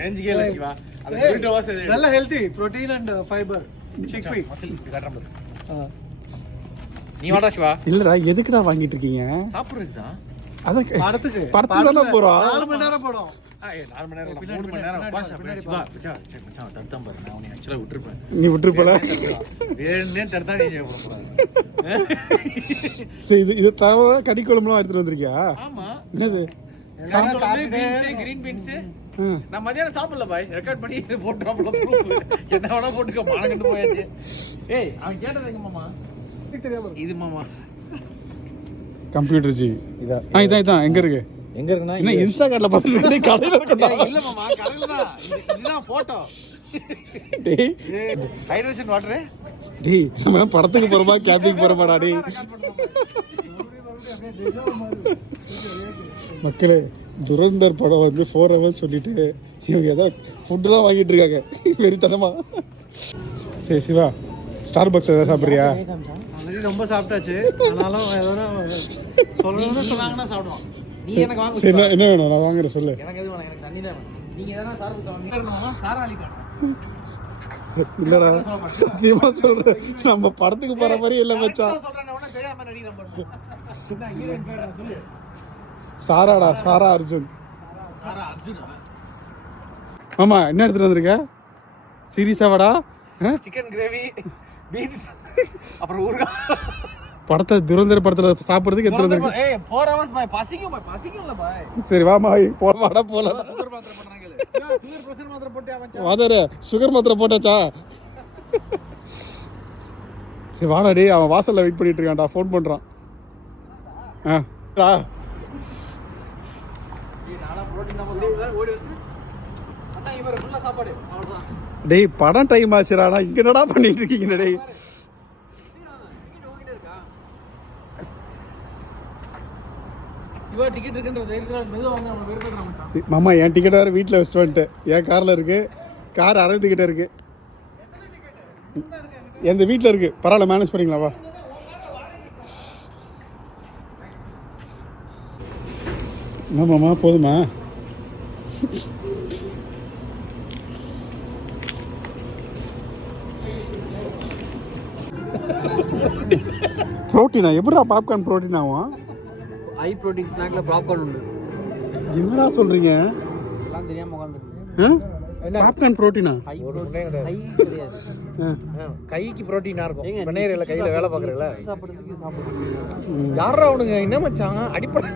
ரேஞ்சுக்கே இல்ல சிவா. அது burrito was நல்ல healthy protein and fibre chickpea muscle இப்படி காட்றேன் பாரு. நீ வாடா சிவா. இல்லடா எதுக்குடா வாங்கிட்டு இருக்கீங்க? சாப்பிடுறதுக்கு தான். அதான் படத்துக்கு தானே போறோம். 4 மணி நேரம் படம். 4 மணி நேரம் 3 மணி நேரம் உட்கார்ந்து சாப்பிடுறேன் சிவா. மச்சான் தடுத்தான் பாரு. நான் உன்னை ஆக்சுவலா விட்டுருப்பேன். நீ விட்டுருப்பல. வேணும்னே தடுத்தா நீ செய்ய போறா. சரி இது தவிர கறி குழம்புலாம் எடுத்துட்டு வந்திருக்கியா? ஆமா. என்னது? Green beans. நான் மதியானம் சாப்பிடல பாய். ரெக்கார்ட் பண்ணி போட்டுறாப்ல ப்ரூஃப். என்ன வேணா போட்டுக்க மானகண்டு போயாச்சு. ஏய் அவன் கேட்டது எங்க மாமா? எனக்கு தெரியாம இது மாமா. Computer G. இதான் எங்க இருக்கு? எங்க இருக்குன்னா என்ன இன்ஸ்டாகிராம்ல பாத்துட்டு கடையில இருக்கடா. இல்ல மாமா கடையில தான். இதுதான் போட்டோ. டேய் ஹைட்ரேஷன் வாட்டர். டேய் நம்ம படத்துக்கு போறோமா கேம்பிங் போறோமாடா டேய். மக்களே துரந்தர் படம் வந்து 4 hours சொல்லிட்டு இவங்க ஏதோ ஃபுட்டுலாம் வாங்கிட்டு இருக்காங்க வெறித்தனமா. சரி சிவா ஸ்டார் பக்ஸ் ஏதாவது சாப்பிட்றியா? ஆல்ரெடி ரொம்ப சாப்பிட்டாச்சு. ஆனாலும் எதனா சொல்லணும்னு சொன்னாங்கன்னா சாப்பிடுவோம். நீ எனக்கு வாங்க. சரி என்ன வேணும் நான் வாங்குறேன் சொல்லு. எனக்கு எது வேணும்? எனக்கு தண்ணி தான் வேணும். நீங்க எதனா சார் வாங்க. சாராளி காணும். இல்லடா சத்தியமா சொல்றேன் நம்ம படத்துக்கு போற மாதிரி இல்ல மச்சான். சொல்றேன் உடனே தெரியாம நடிக்கிறேன் பாரு. என்ன ஹீரோயின் பேர் சொல்லு. சாராடா சாரா அர்ஜுன். சாரா அர்ஜுனா? மாமா என்ன எடுத்துட்டு வந்திருக்க? சீரியஸாவாடா? சிக்கன் கிரேவி, பீன்ஸ், அப்புறம் ஊறுகாய். படத்தை துரந்தர் படத்துல சாப்பிடுறதுக்கு எடுத்துட்டு வந்திருக்க. ஏய் 4 hours பாய். பசிக்கும்ல பாய். சரி வாமா போடா போலாம். சுகர் மாத்திரை போடுறாங்க. சுகர் பிரஷர் மாத்திரை போட்டு அவன் வாதாரு சுகர் மாத்திரை போட்டாச்சா? சரி வாடா டேய் அவன் வாசல்ல வெயிட் பண்ணிட்டு இருக்கான்டா ஃபோன் பண்றான். டேய் படம் டைம் ஆச்சுடா இங்க என்னடா பண்ணிட்டு இருக்கீங்க டேய்? சிவா டிக்கெட் இருக்குன்றது மெதுவா வாங்க நம்ம வெயிட் பண்றோம் மச்சான். மாமா என் டிக்கெட் வேற வீட்டில் வச்சுட்டு வந்துட்டேன். என் காரில் இருக்கு. கார் அரவிந்த் கிட்ட இருக்கு. எந்த வீட்டில் இருக்கு. பரவாயில்ல மேனேஜ் பண்ணிக்கலாம் வா. ஆமாம்மா போதுமா? ப்ரோட்டீனா எப்படா பாப்கார்ன் ப்ரோட்டீன் ஆகும்? ஹை புரோட்டீன் ஸ்நாக்ல பாப்கார்ன் உண்டு. என்னடா சொல்றீங்க? எல்லாம் தெரியாம உட்கார்ந்திருக்கு. பாப்கார்ன் ப்ரோட்டீனா? ஹை கிடையாது. கைக்கு புரோட்டீனா இருக்கும். வெண்ணெயில கையில வேலை பாக்குறல. சாப்பிடுறதுக்கு. யாரா அவனுங்க என்ன மச்சான் அடிப்படை